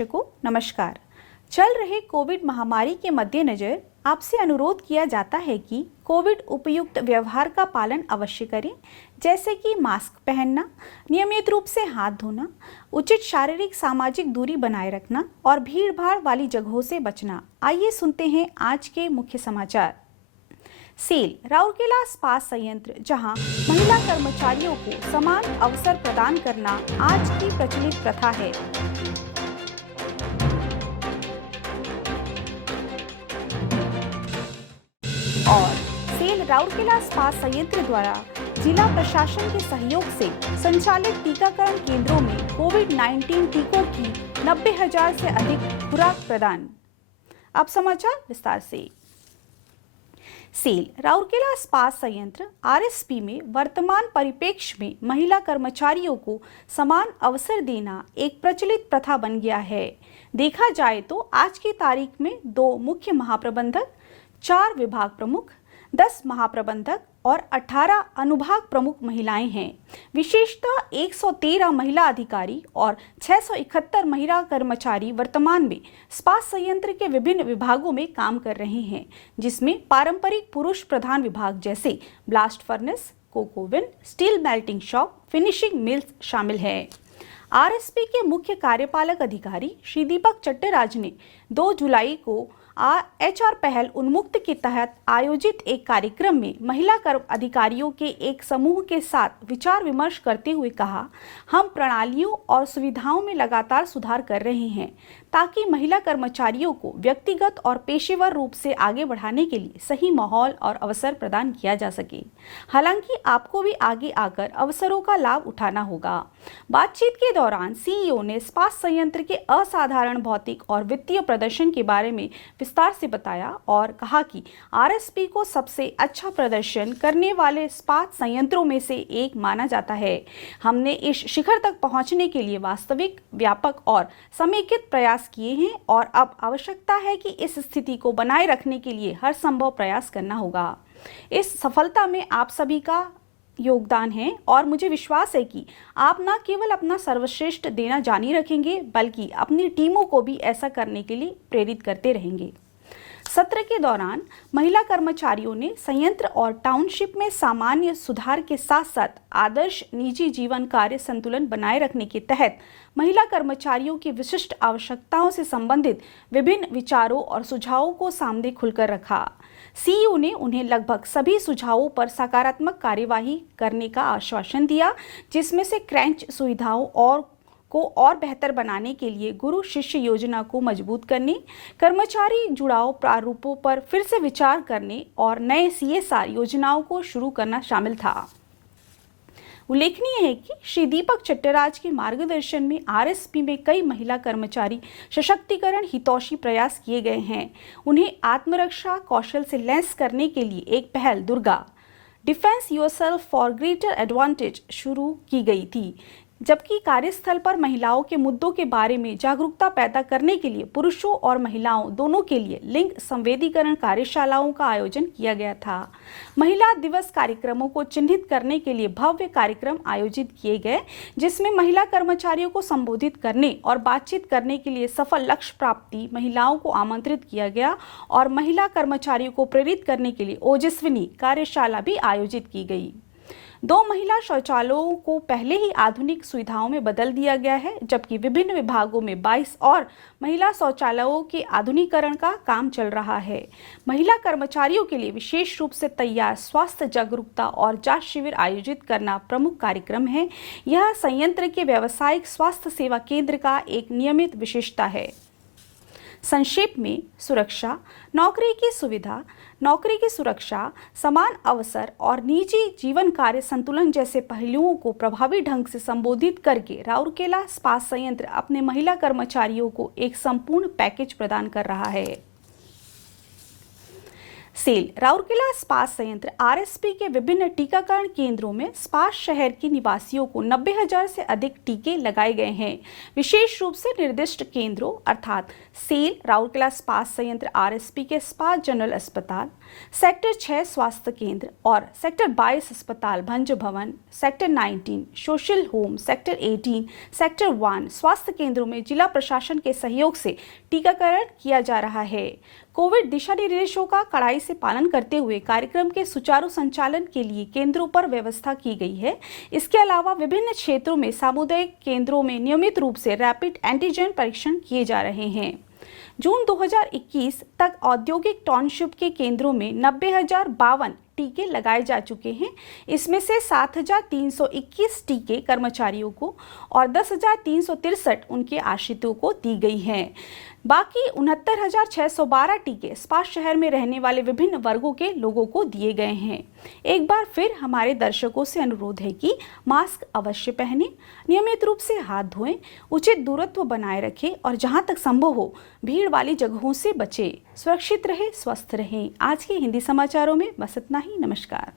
दर्शकों नमस्कार। चल रहे कोविड महामारी के मद्देनजर आपसे अनुरोध किया जाता है कि कोविड उपयुक्त व्यवहार का पालन अवश्य करें, जैसे कि मास्क पहनना, नियमित रूप से हाथ धोना, उचित शारीरिक सामाजिक दूरी बनाए रखना और भीड़-भाड़ वाली जगहों से बचना। आइए सुनते हैं आज के मुख्य समाचार। सेल राउरकेला इस्पात संयंत्र, जहां महिला कर्मचारियों को समान अवसर प्रदान करना आज की प्रचलित प्रथा है। और सेल राउरकेला इस्पात संयंत्र द्वारा जिला प्रशासन के सहयोग से संचालित टीकाकरण केंद्रों में कोविड-19 टीकों की 90,000 से अधिक खुराक प्रदान। अब समाचार विस्तार से। सेल राउरकेला इस्पात संयंत्र आरएसपी में वर्तमान परिप्रेक्ष्य में महिला कर्मचारियों को समान अवसर देना एक प्रचलित प्रथा बन गया है। देखा जाए तो आज की तारीख में 2 मुख्य महाप्रबंधक, 4 विभाग प्रमुख, 10 महाप्रबंधक और 18 अनुभाग प्रमुख महिलाएं हैं। विशेषतः 113 महिला अधिकारी और 671 महिला कर्मचारी वर्तमान में इस्पात संयंत्र के विभिन्न विभागों में काम कर रहे हैं, जिसमें पारंपरिक पुरुष प्रधान विभाग जैसे blast furnace, Coke oven, steel melting shop, finishing mills शामिल है। आरएसपी के मुख्य कार्यपालक अधिकारी श्री दीपक चट्टराज ने 2 जुलाई को एचआर पहल उन्मुक्त के तहत आयोजित एक कार्यक्रम में महिला कर्म अधिकारियों के एक समूह के साथ विचार विमर्श करते हुए कहा, हम प्रणालियों और सुविधाओं में लगातार सुधार कर रहे हैं ताकि महिला कर्मचारियों को व्यक्तिगत और पेशेवर रूप से आगे बढ़ाने के लिए सही माहौल और अवसर प्रदान किया जा सके। हालांकि आपको भी आगे आकर अवसरों का लाभ उठाना होगा। बातचीत के दौरान सीईओ ने इस्पात संयंत्र के असाधारण भौतिक और वित्तीय प्रदर्शन के बारे में विस्तार से बताया और कहा कि आरएसपी को सबसे अच्छा प्रदर्शन करने वाले इस्पात संयंत्रों में से एक माना जाता है। हमने इस शिखर तक पहुंचने के लिए वास्तविक, व्यापक और समेकित प्रयास किए हैं और अब आवश्यकता है कि इस स्थिति को बनाए रखने के लिए हर संभव प्रयास करना होगा। इस सफलता में आप सभी का योगदान है और मुझे विश्वास है कि आप न केवल अपना सर्वश्रेष्ठ देना जारी रखेंगे, बल्कि अपनी टीमों को भी ऐसा करने के लिए प्रेरित करते रहेंगे। सत्र के दौरान महिला कर्मचारियों ने संयंत्र और टाउनशिप में सामान्य सुधार के साथ साथ आदर्श निजी जीवन कार्य संतुलन बनाए रखने के तहत महिला कर्मचारियों की विशिष्ट आवश्यकताओं से संबंधित विभिन्न विचारों और सुझावों को सामने खुलकर रखा। सीईओ ने उन्हें लगभग सभी सुझावों पर सकारात्मक कार्यवाही करने का आश्वासन दिया, जिसमें से क्रंच सुविधाओं और बेहतर बनाने के लिए गुरु शिष्य योजना को मजबूत करने, कर्मचारी जुड़ाव प्रारूपों पर फिर से विचार करने और नए सीएसआर योजनाओं को शुरू करना शामिल था। उल्लेखनीय है कि श्री दीपक चट्टराज के मार्गदर्शन में आरएसपी में कई महिला कर्मचारी सशक्तिकरण हितैषी प्रयास किए गए हैं। उन्हें आत्मरक्षा कौशल से लैस करने के लिए एक पहल Durga defence yourself for greater advantage शुरू की गई थी, जबकि कार्यस्थल पर महिलाओं के मुद्दों के बारे में जागरूकता पैदा करने के लिए पुरुषों और महिलाओं दोनों के लिए लिंग संवेदीकरण कार्यशालाओं का आयोजन किया गया था। महिला दिवस कार्यक्रमों को चिन्हित करने के लिए भव्य कार्यक्रम आयोजित किए गए, जिसमें महिला कर्मचारियों को संबोधित करने और बातचीत करने के लिए सफल लक्ष्य प्राप्ति महिलाओं को आमंत्रित किया गया और महिला कर्मचारियों को प्रेरित करने के लिए ओजस्विनी कार्यशाला भी आयोजित की गई। 2 महिला शौचालयों को पहले ही आधुनिक सुविधाओं में बदल दिया गया है, जबकि विभिन्न विभागों में 22 और महिला शौचालयों के आधुनिकीकरण का काम चल रहा है। महिला कर्मचारियों के लिए विशेष रूप से तैयार स्वास्थ्य जागरूकता और जांच शिविर आयोजित करना प्रमुख कार्यक्रम है। यह संयंत्र के व्यावसायिक स्वास्थ्य सेवा केंद्र का एक नियमित विशेषता है। संक्षेप में, सुरक्षा, नौकरी की सुविधा, नौकरी की सुरक्षा, समान अवसर और निजी जीवन कार्य संतुलन जैसे पहलुओं को प्रभावी ढंग से संबोधित करके राउरकेला इस्पात संयंत्र अपने महिला कर्मचारियों को एक संपूर्ण पैकेज प्रदान कर रहा है। सेल राउरकेला इस्पात संयंत्र आरएसपी के विभिन्न टीकाकरण केंद्रों में इस्पात शहर के निवासियों को 90,000 से अधिक टीके लगाए गए हैं। विशेष रूप से निर्दिष्ट केंद्रों अर्थात सेल राउरकेला इस्पात संयंत्र आरएसपी के इस्पात जनरल अस्पताल, सेक्टर 6 स्वास्थ्य केंद्र और सेक्टर 22 अस्पताल भंज भवन, sector 19 social home, sector 18 sector 1 स्वास्थ्य केंद्रों में जिला प्रशासन के सहयोग से टीकाकरण किया जा रहा है। कोविड दिशा निर्देशों का कड़ाई से पालन करते हुए कार्यक्रम के सुचारू संचालन के लिए केंद्रों पर व्यवस्था की गई है। इसके अलावा विभिन्न क्षेत्रों में सामुदायिक केंद्रों में नियमित रूप से रैपिड एंटीजन परीक्षण किए जा रहे हैं। जून 2021 तक औद्योगिक टाउनशिप के केंद्रों में 90,052 टीके लगाए जा चुके हैं। इसमें से 7,321 टीके कर्मचारियों को और 10,363 उनके आश्रितों को दी गई हैं। बाकी 69,612 टीके इस्पात शहर में रहने वाले विभिन्न वर्गों के लोगों को दिए गए हैं। एक बार फिर हमारे दर्शकों से अनुरोध है कि मास्क अवश्य पहनें, नियमित रूप से हाथ धोएं, उचित दूरत्व बनाए रखें और जहां तक संभव हो भीड़ वाली जगहों से बचें। सुरक्षित रहें, स्वस्थ रहें। आज के हिंदी समाचारों में बस इतना ही। नमस्कार।